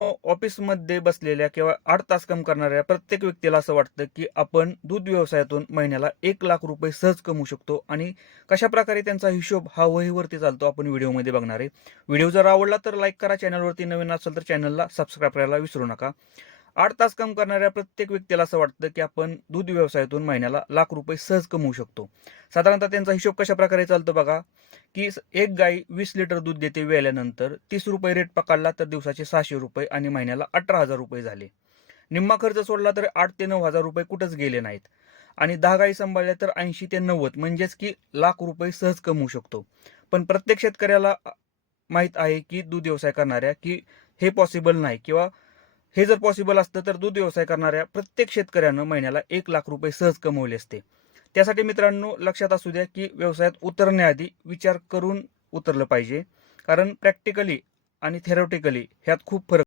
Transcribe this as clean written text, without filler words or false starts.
ऑफिसमध्ये बसलेल्या किंवा 8 तास काम करणाऱ्या प्रत्येक व्यक्तीला असं वाटतं, की आपण दूध व्यवसायातून महिन्याला ₹1,00,000 सहज कमवू शकतो आणि कशाप्रकारे त्यांचा हिशोब हा वहीवरती चालतो आपण व्हिडिओमध्ये बघणार आहे. व्हिडिओ जर आवडला तर लाईक करा. चॅनलवरती नवीन असाल तर चॅनलला सबस्क्राईब करायला विसरू नका. 8 तास काम करणाऱ्या प्रत्येक व्यक्तीला असं वाटतं, की आपण दूध व्यवसायातून महिन्याला ₹1,00,000 सहज कमवू शकतो. साधारणतः त्यांचा हिशोब कशाप्रकारे चालतो बघा, की एक गाय 20 लिटर दूध देते वेल्यानंतर ₹30 रेट पकडला तर दिवसाचे ₹600 आणि महिन्याला ₹18,000 झाले. निम्मा खर्च सोडला तर ₹8,000 ते ₹9,000 कुठंच गेले नाहीत. आणि 10 गायी सांभाळल्या तर 80 ते 90 म्हणजेच की ₹1,00,000 सहज कमवू शकतो. पण प्रत्येक शेतकऱ्याला माहीत आहे, की दूध व्यवसाय करणाऱ्या, की हे पॉसिबल नाही किंवा हे जर पॉसिबल असतं तर दूध व्यवसाय करणाऱ्या प्रत्येक शेतकऱ्यानं महिन्याला ₹1,00,000 सहज कमवले असते. त्यासाठी मित्रांनो लक्षात असू द्या, की व्यवसायात उतरण्याआधी विचार करून उतरलं पाहिजे. कारण प्रॅक्टिकली आणि थेरॉटिकली ह्यात खूप फरक